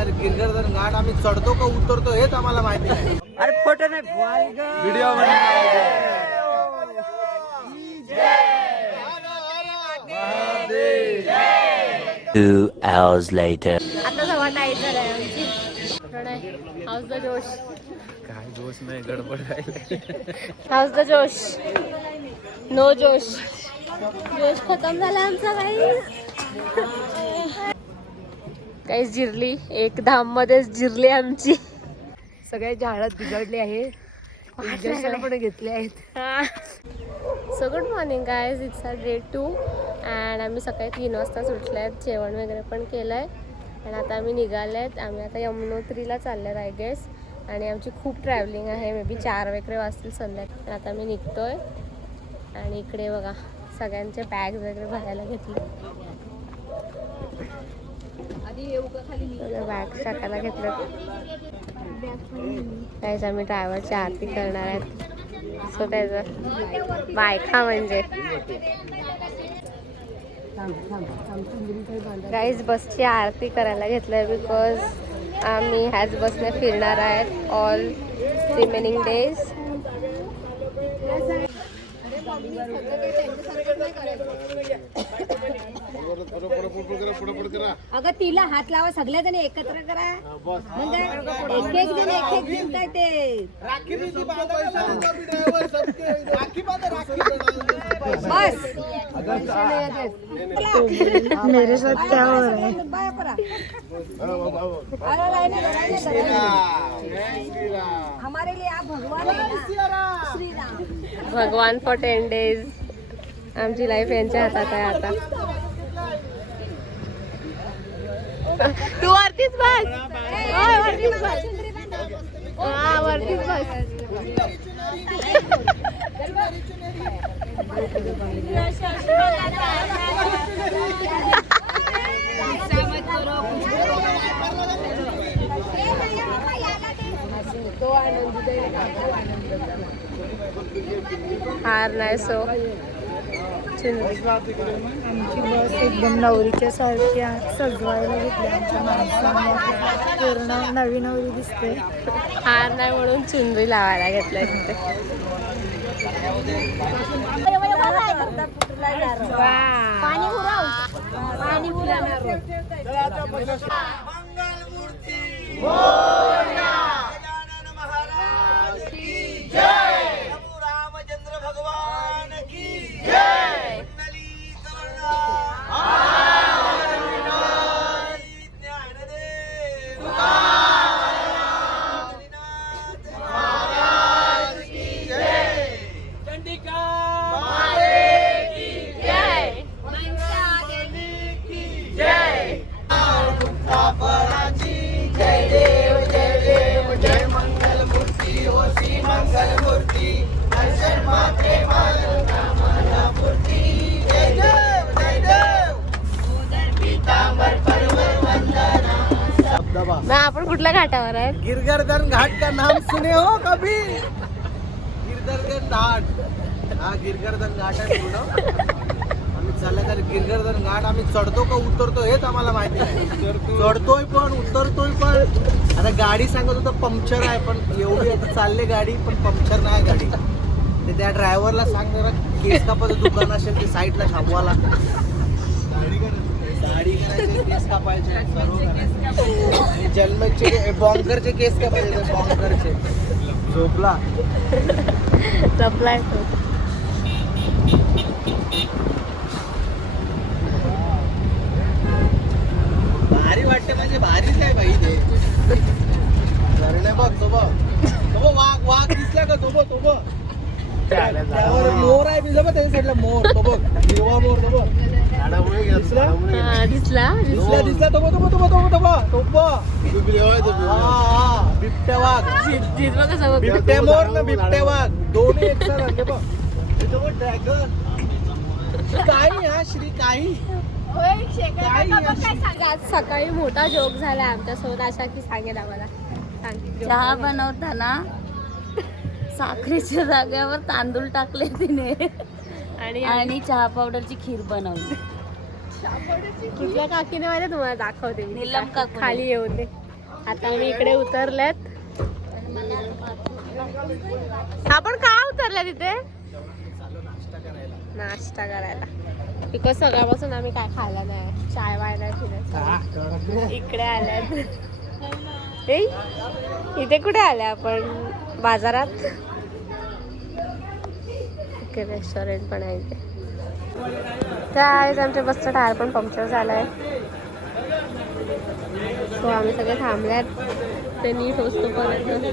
तर गिरगर्दन घाट आम्ही चढतो का उतरतो हेच आम्हाला माहिती नाही. अरे फोटो नाही व्हिडिओ 2 hours later. आता सव्वा टाईट झालाय आमची. हाऊस द जोश. काय जोश नाही, गडबड काय. हाऊस द जोश. नो जोश. जोश खतम झाला आमचा काही जिरली. एक धाम मध्येच जिरली आमची. सगळ्या झाडात बिघडले आहे. इंजेक्शन पण घेतले आहेत. So good morning guys, it's a day 2 and आम्ही सकाळी 3 वाजता सुटले आहेत. जेवण वगैरे पण केलं आहे आणि आता आम्ही निघाले आहेत. आम्ही आता यमुनोत्रीला चालले आहेत आय गेस. आणि आमची खूप ट्रॅव्हलिंग आहे. मे बी 4 वगैरे वाजतील संध्याकाळी. आता आम्ही निघतो आहे आणि इकडे बघा सगळ्यांचे बॅग्स वगैरे भरायला घेतले. बॅग्स टाकायला घेतलं. त्याच आम्ही ड्रायव्हरची आरती करणार आहेत. सो त्याचं बायका म्हणजे गाईज बसची आरती करायला घेतलंय बिकॉज आम्ही ह्याच बसने फिरणार आहेत ऑल रिमेनिंग डेज. अगं तिला हात लावा, सगळ्या जण एकत्र करा. म्हणजे एक एक जण काय ते बस मेरे साथ क्या हो रहा है. हमारे लिए आप भगवान है ना. श्रीराम भगवान फॉर 10 days. आमची लाईफ यांच्या हातात आहे आता. तू वरतीच बस. वरतीच बस. हा वरतीच बस. हार नाही सो आमची बस एकदम नवरीच्या सारख्या सजवायला घेतली आमच्या माणसांना. पूर्ण नवी नवरी दिसते. हार नाही म्हणून चुनरी लावायला घेतलाय तिथे. रामचंद्र भगवान की जय. मग आपण कुठल्या घाटावर आहे. गिरगर्दन घाट का नाम सुने हो कभी. गिरगर्दन घाट, हा गिरगर्दन घाट आहे पूर्ण. आम्ही चाललं तर गिरगर्दन घाट आम्ही चढतो का उतरतो हेच आम्हाला माहिती नाही. चढतोय पण उतरतोय पण. आता गाडी सांगत होतं पंक्चर आहे, पण एवढी आता चालले गाडी पण पंक्चर नाही गाडी. ते त्या ड्रायव्हरला सांग जरा केस कापाचं दुकान असेल ते साईडला थांबवायला. दाढी करायचे, केस कापायचे, सर्व करायचे. जन्मचे बॉन्करचे केस कापायचे, बॉन्करचे. झोपला जपलाय तो. भारी वाटते म्हणजे भारीच आहे भाई ते. धरणे बघ तो बघ, तो बघ वाघ, वाघ दिसला का तो बघ, तो बघ. त्यावर मोर आहे बी जबा त्याच्या साईडला मोर, तो बघ हिरवा मोर, तो बघ. दिसला दिसला दिसला दिसला तो बघ, तो बघ, तो बघ, तो बघ, तो बघ. हा बिबट्या वाघ, बिबट्या मोर ना बिबट्या वाघ दोन्ही एकसाथ आले बघ. तो बघ ड्रॅगन. काही हा श्री काही. आज सकाळी मोठा जोक झाला आमच्यासोबत. अशा की सांगेल आम्हाला. चहा बनवताना साखरेच्या जाग्यावर तांदूळ टाकले तिने आणि चहा पावडरची खीर बनवली. कुठल्या काकीने माहिती तुम्हाला दाखवते मी. नीलम काकू. खाली येऊन दे. आता मी इकडे उतरल्यात. आपण का उतरल्या तिथे? नाश्ता करायला. बिकॉज सगळ्यापासून आम्ही काय खायला नाही, चाय वाय नाही पिण्याचं. इकडे आल्यात. इथे कुठे आल्या आपण? बाजारात. इकडे रेस्टॉरंट पण आहे इथे. त्यावेळेस आमच्या बसचा टायर पण पंक्चर झालाय. सो आम्ही सगळे थांबल्यात ते नीट होतो पर्यंत.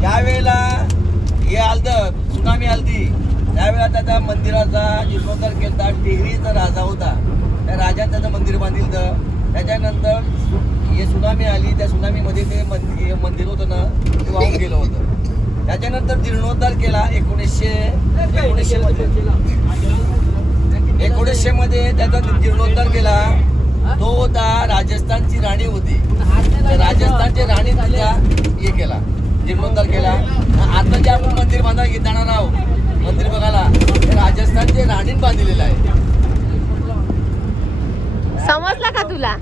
ज्यावेळेला हे आलतं सुनामी आलती त्यावेळेला त्याच्या मंदिराचा जीर्णोद्धार केला. टिहरीचा राजा होता, त्या राजाने त्याचं मंदिर बांधिलं. त्याच्यानंतर हे सुनामी आली, त्या सुनामीमध्ये ते मंदिर होतं ना ते वाहून गेलं होतं. त्याच्यानंतर जीर्णोद्धार केला 1900 मध्ये त्याचा जीर्णोद्धार केला. तो होता राजस्थानची राणी होती, राजस्थानची राणी तिला हे केला, जीर्णोद्धार केला. आता जे आपण मंदिर बांधायला जाणार आहोत, मंदिर बघायला, ते राजस्थानचे राणीने बांधलेलं आहे. समजला का तुला?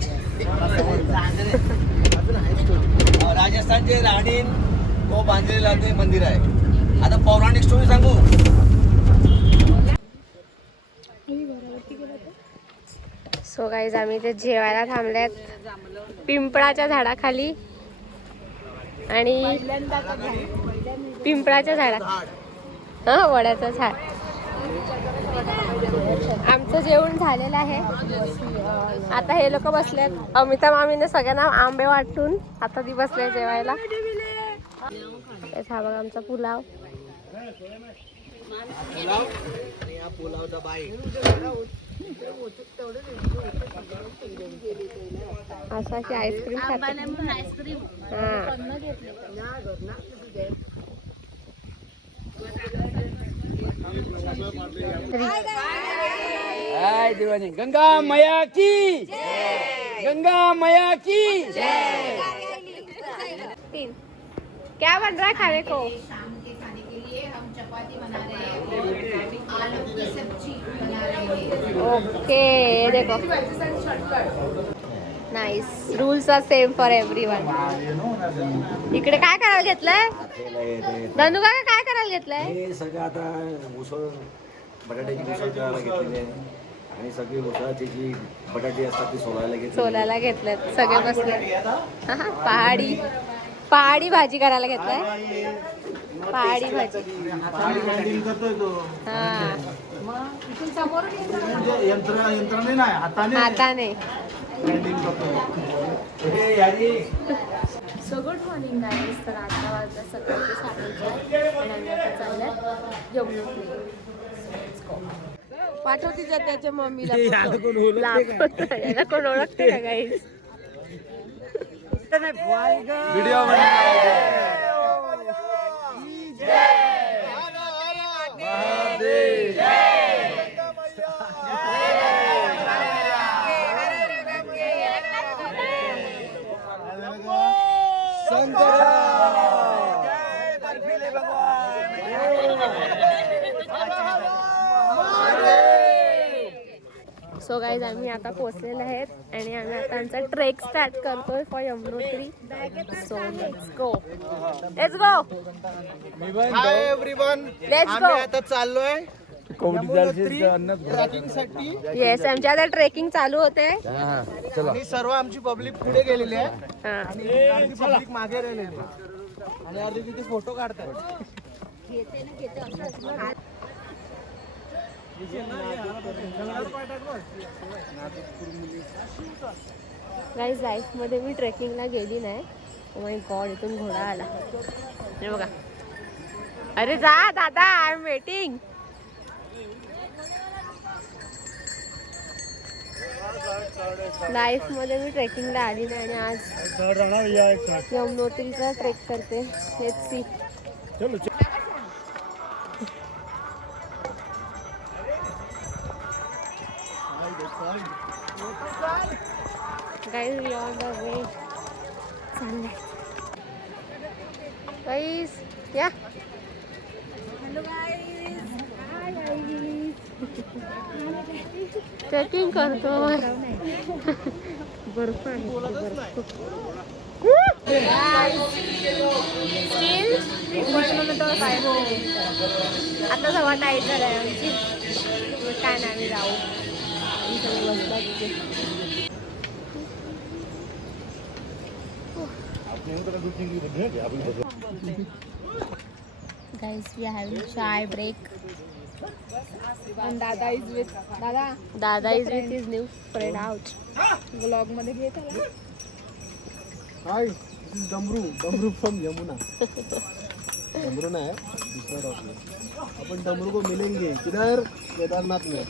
राजस्थानचे राणीन तो बांधलेला ते मंदिर आहे. आता पौराणिक स्टोरी सांगू. सो गाईज आम्ही ते जेवायला थांबल्यात पिंपळाच्या झाडाखाली. आणि पिंपळाच्या झाडात, हा वड्याचं झाड. आमचं जेवण झालेलं आहे. आता हे लोक बसलेत. अमिता मामीने सगळ्यांना आंबे वाटून आता ती बसले जेवायला. हा बघा आमचा पुलाव. अशी आईस्क्रीम हाय दिवानी. गंगा मैया की, गंगा मैया की. तीन. क्या बन रहा है खाने को? ओके देखो. Nice. Rules are same for everyone. इकडे काय करायला घेतलंय? धनु काका काय करायला घेतलंय? हे सगळं आता उसळ, बटाट्याची उसळ करायला घेतलेली आहे आणि सगळी उसळाची जी बटाटी असतात ती सोलायला घेतल्यात सगळे बसले. पहाडी भाजी करायला घेतलाय. पहाडी भाजी. हाताने. So good morning guys. तर आता वाजता सकाळचे 7:30 आणि आम्ही आता चालल्यात यमुनोत्री. पाठवती त्याच्या मम्मीला. याला कोण ओळखते का गाईज? व्हिडिओ सो गाईज आम्ही आता पोहोचलेले आहेत आणि आम्ही आता आमचा ट्रेक स्टार्ट करतोय for Yamunotri. So let's go. Hi everyone. आम्ही आता चाललोय ट्रेकिंग साठी. येस, आमची आता ट्रेकिंग चालू होते आणि सर्व आमची पब्लिक पुढे गेलेली आहे आणि पब्लिक मागे राहिलेली आहे आणि अर्धे तिथे फोटो काढतात. गाईज लाईफमध्ये मी ट्रेकिंगला गेली नाही. माय गॉड, इथून घोडा आला. हे बघा. अरे जा दादा, आय एम वेटिंग. लाईफ मध्ये मी ट्रेकिंगला आली नाही आणि आज यमुनोत्रीचा ट्रेक करते. Let's see. Guys we on the way. चाललंय गाइस. या hello guys. Hi guys. Trekking करतोय. बर्फ आहे. आता सव्वा टाईट झालाय आमची. काय नाही, आम्ही जाऊ. Guys, we are having chai break. And Dada is with Dada is with his new friend out. vlog मध्ये घे त्याला. हाय, दिस इज डमरू फ्रॉम यमुना. डमरू नाही, दुसरा डॉक्टर. अपन डमरू को मिलेंगे किधर? केदारनाथ में.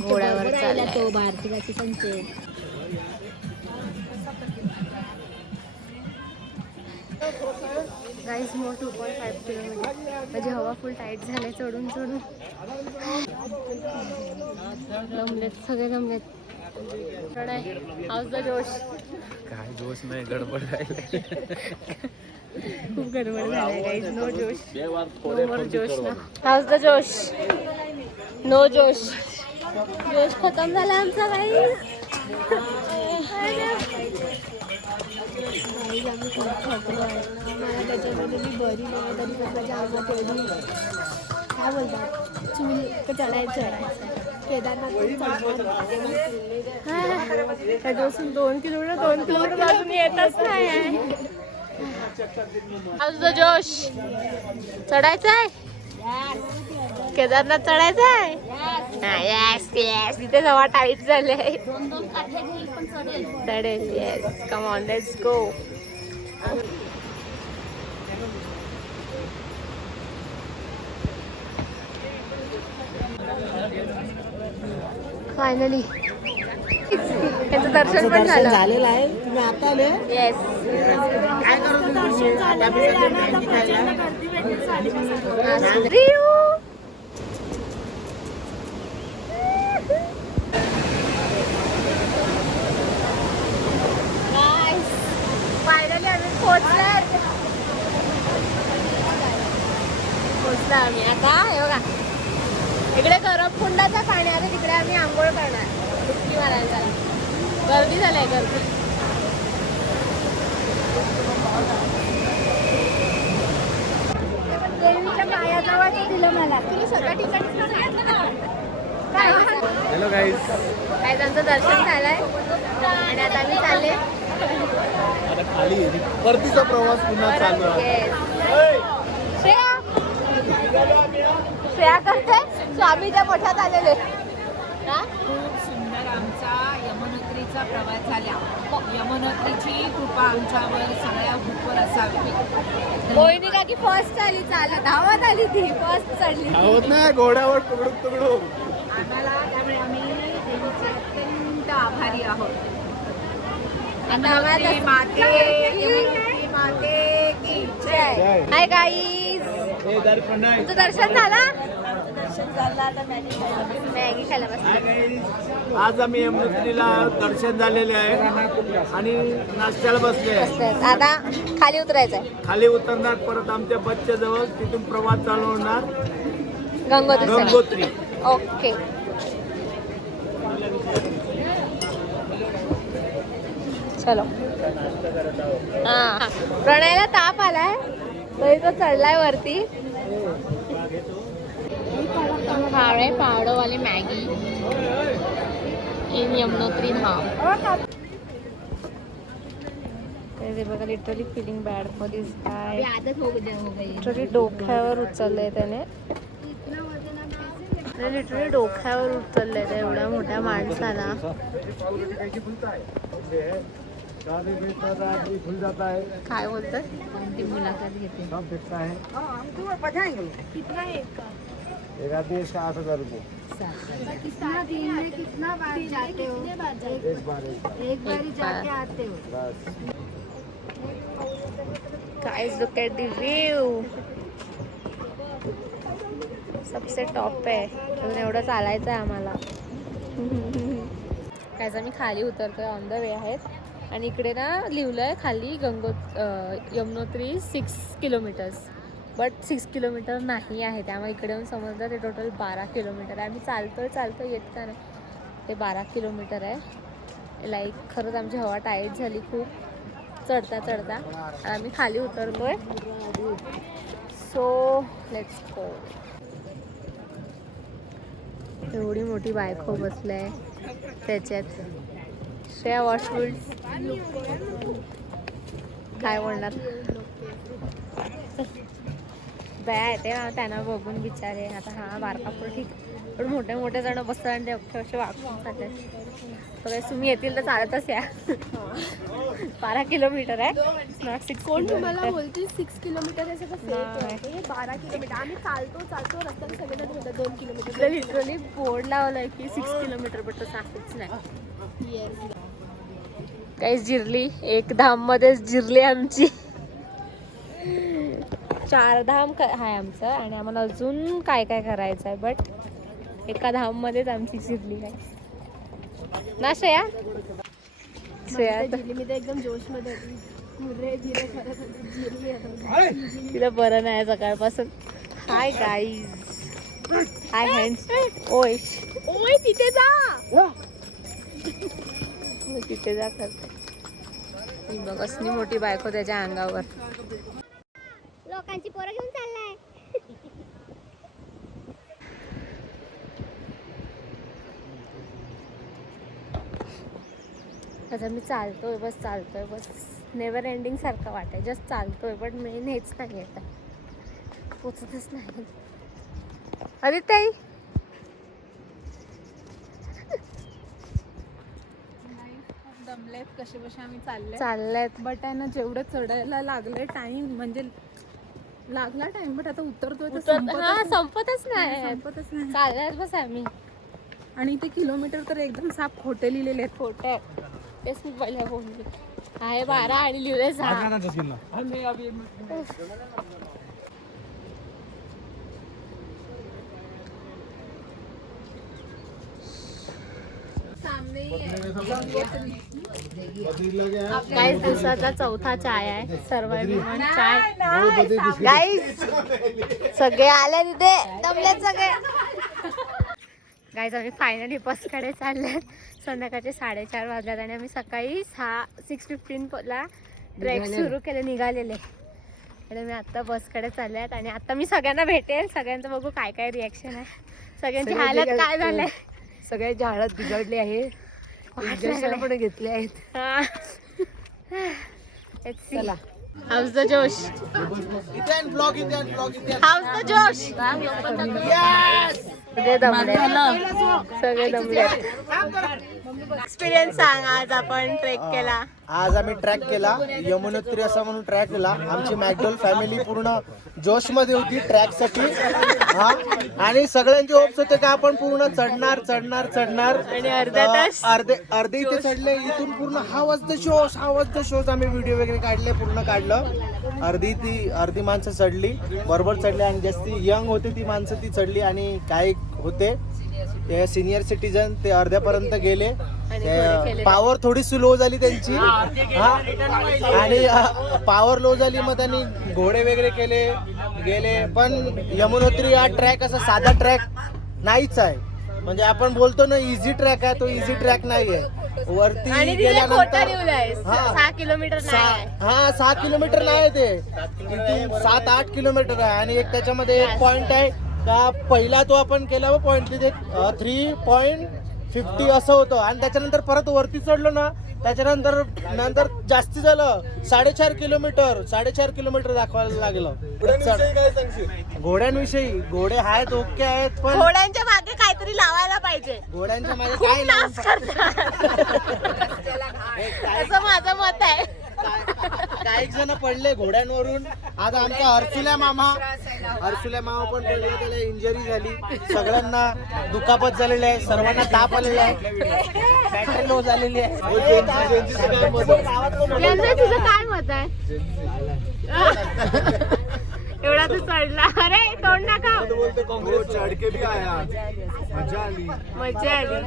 घोड्यावर चालला तो भारतीयाची संकेत. गाईज मोर 2.5 किलोमीटर. माझी हवा फुल टाईट झाले चढून चढून. जमलेत सगळे जमलेत. हाऊस द जोश. काय जोश नाही, गडबड आहे. खूप गडबड झालाय गाईज. नो जोश, नो मोर जोश ना. हाऊस द जोश. नो जोश. जोश खतम झाला आमचा गाईज. आम्ही खूप थकलो आहे. मला त्याच्यामध्ये मी बरी नाही तरी पण माझ्या अंगात एवढी काय बोलतात चूल चढायचं. केदारनाथ त्याच्यापासून 2 किलोमीटर बाजून येतच नाही. हाऊस द जोश. चढायचं आहे केदारनाथ, चढायचं आहे. Yes yes. इथे सव्वा टाईट झाले. चढेल. Yes, come on, let's go. Finally त्याचं दर्शन पण झालेलं आहे. तुम्ही आता आले? येस. काय करत फायनली आम्ही पोहोचलो आम्ही. आता हे बघा, इकडे गरम कुंडाचं पाणी. आता तिकडे आम्ही आंघोळ करणार, डुबकी मारायला चालू. गर्दी झाली, गर्दी. देवीच्या पायाजवळ दिलं मला. तुम्ही सगळ्या ठिकाणी हॅलो गाईज. काय त्यांचं दर्शन झालंय आणि आता आम्ही चालले आता खाली परतीचा प्रवास पुन्हा चालू आहे. श्रेया करते. स्वामीच्या मोठ्यात आलेले. खूप सुंदर आमचा यमुनोत्रीचा प्रवास झाला. यमुनोत्रीची कृपा आमच्यावर सगळ्या ग्रुपवर असावी. मोहिनी का की फर्स्ट आली, चालत धावत आली. ती फर्स्ट चढली. धावत नाही, घोड्यावर तुकडूक तुकडूक. आम्हाला त्यामुळे आम्ही देवीचे अत्यंत आभारी आहोत. आता माते की जय. हाय गाईज, तुमचं दर्शन झालं? मॅगी खायला बसले. आज आम्ही यमुनोत्रीला दर्शन झालेले आहे आणि नाश्त्याला बसले आहे. आता खाली उतरायचंय. खाली उतरणार, परत आमच्या बसच्या जवळ, तिथून प्रवास चालू होणार गंगोत्री. ओके. चलो. हा, प्रणयला ताप आलाय तरी तो चढलाय वरती. खावे पावडो वाली मॅगी इन यमुनोत्री धाम. ते बघा, लिटरली फिलिंग बॅड मध्ये काय. लिटरली डोक्यावर उचललंय त्याने. लिटरली डोक्यावर उचललंय त्या एवढ्या मोठ्या माणसाला. काय बोलतात? ती मुलाखत घेते. कितना एक का? एक आदमी इसका 8,000 रुपये. कितना दिन में कितना बार जाते हो? एक बार एक बार ही जाके आते हो. बस. Guys, look at the view. सबसे टॉप आहे. अजून एवढं चालायचं आहे आम्हाला. कायचा मी खाली उतरतोय, ऑन द वे आहेत. आणि इकडे ना लिहिलंय खाली यमुनोत्री 6 किलोमीटर्स, बट 6 किलोमीटर नाही आहे. त्यामुळे इकडे येऊन समजलं ते टोटल 12 किलोमीटर आहे. आम्ही चालतोय येत का नाही, ते 12 किलोमीटर आहे. लाईक खरंच आमची हवा टाईट झाली खूप चढता. आम्ही खाली उतरतोय. So let's go. एवढी मोठी बायको बसलाय त्याच्यात. श्रेया वॉशवूड काय बोलणार? दया येते ना त्यांना बघून बिचारे. आता हा बारकापूर ठीक, पण मोठे जण बसतात आणि ते अक्षरशः वाकून जातात. तर तुम्ही येतील तर चालतच या. 12 किलोमीटर आहे, नॉट 6 कोण तुम्हाला बोलते 6 किलोमीटर आहे सगळं फेक आहे. 12 किलोमीटर. आम्ही चालतो रस्त्याने सगळेजण म्हणतात 2 किलोमीटर. लिटरली बोर्ड लावलाय की 6 किलोमीटर, बट तो साठीच नाही. काही जिरली, एक धाम मध्येच जिरली आमची. 4 धाम आहे आमचं आणि आम्हाला अजून काय करायचं आहे, बट एका धाम मध्येच आमची जिरली काय ना. श्रेया मी तर एकदम जोश मध्ये होती. मुर्रे धीरे करत होती, जिरली आता. तिला बरं नाही सकाळपासून. हाय गाईज, हाय हँड्स. ओय तिथे जा. तिथे जा करते. बघ असली मोठी बायको त्याच्या अंगावर. लोकांची पोरं घेऊन चाललाय. आता मी चालतोय बस नेवर एंडिंग सारखं वाटतंय. जस्ट चालतोय, बट मेन हेच नाही येत, पोचतच नाही. आदित्य दमलेत कसे आम्ही चाललेत. बट आहे ना, जेवढं चढायला लागलंय टाइम, म्हणजे लागला टाइम, बट आता उतरतोय तर संपतच नाही. चालल्यात बस आम्ही. आणि ते किलोमीटर तर एकदम साफ खोटे लिहिलेले आहेत. खोटे तेच मी पहिल्या बोलली आहे 12 आणि लिहिले 6. काही दिवसाचा चौथा चाय आहे, सर्वाइव्ह चाय. गाईज सगळे आले तिथे, दमले सगळे. गाईज आम्ही फायनली बसकडे चालले. संध्याकाळचे 4:30 वाजल्यात आणि आम्ही सकाळी 6:15ला ट्रेक सुरू केले, निघालेले. आणि मी आता बसकडे चालले आहेत आणि आता मी सगळ्यांना भेटेल. सगळ्यांचं बघू काय रिॲक्शन आहे, सगळ्यांची हालत काय झालंय. सगळ्यांची हालत बिघडली आहे, इंजेक्शन पण घेतले आहेत. चला, हाऊस द जोश, हाऊस द जोश. सगळे दमले. एक्सपिरियन्स सांग. आज आपण ट्रेक केला. आज आम्ही ट्रॅक केला यमुनोत्री असा म्हणून ट्रॅक केला. आमची मॅकडोल फॅमिली पूर्ण जोश मध्ये होती ट्रॅक साठी. हा, आणि सगळ्यांचे होप्स होते की आपण पूर्ण चढणार. आणि अर्ध्या तास अर्धे इथे चढले. इथून पूर्ण हा वॉज द शोज आम्ही व्हिडिओ वगैरे काढले, पूर्ण काढलं. अर्धी माणसं चढली, बरोबर चढली. आणि जास्ती यंग होते ती माणसं ती चढली. आणि काही होते ते सिनियर सिटीजन, ते अर्ध्यापर्यंत गेले. पॉवर थोडी स्लो झाली त्यांची. आणि पॉवर लो झाली, मग त्यांनी घोडे वगैरे गेले. पण यमुनोत्री हा ट्रॅक असा साधा ट्रॅक नाहीच आहे. म्हणजे आपण बोलतो ना इझी ट्रॅक आहे, तो इझी ट्रॅक नाही आहे. वरती गेल्यानंतर 6 किलोमीटर नाही. 6 किलोमीटर नाही ते, 7-8 किलोमीटर आहे. आणि एक त्याच्यामध्ये एक पॉइंट आहे का, पहिला तो आपण केला पॉइंट तिथे 3.6 50 असं होतं आणि त्याच्यानंतर परत वरती चढलो ना त्याच्यानंतर जास्ती झालं 4.5 किलोमीटर दाखवायला लागलं. घोड्यांविषयी घोडे आहेत ओके आहेत पण घोड्यांच्या मागे काहीतरी लावायला पाहिजे. घोड्यांच्या मागे काय लावून असं माझं मत आहे. काही जण पडले घोड्यांवरून. आता आमचा हर्सुल्या मामा पण पडले, त्याला इंजरी झाली. सगळ्यांना दुखापत झालेली आहे, सर्वांना ताप आलेला आहे, बॅटरी लो झालेली आहे. यंदा तुझं काय मत आहे? एवढा तू चढला. अरे तोंड नका. चढके भी आया, मजा आली. मजा आली.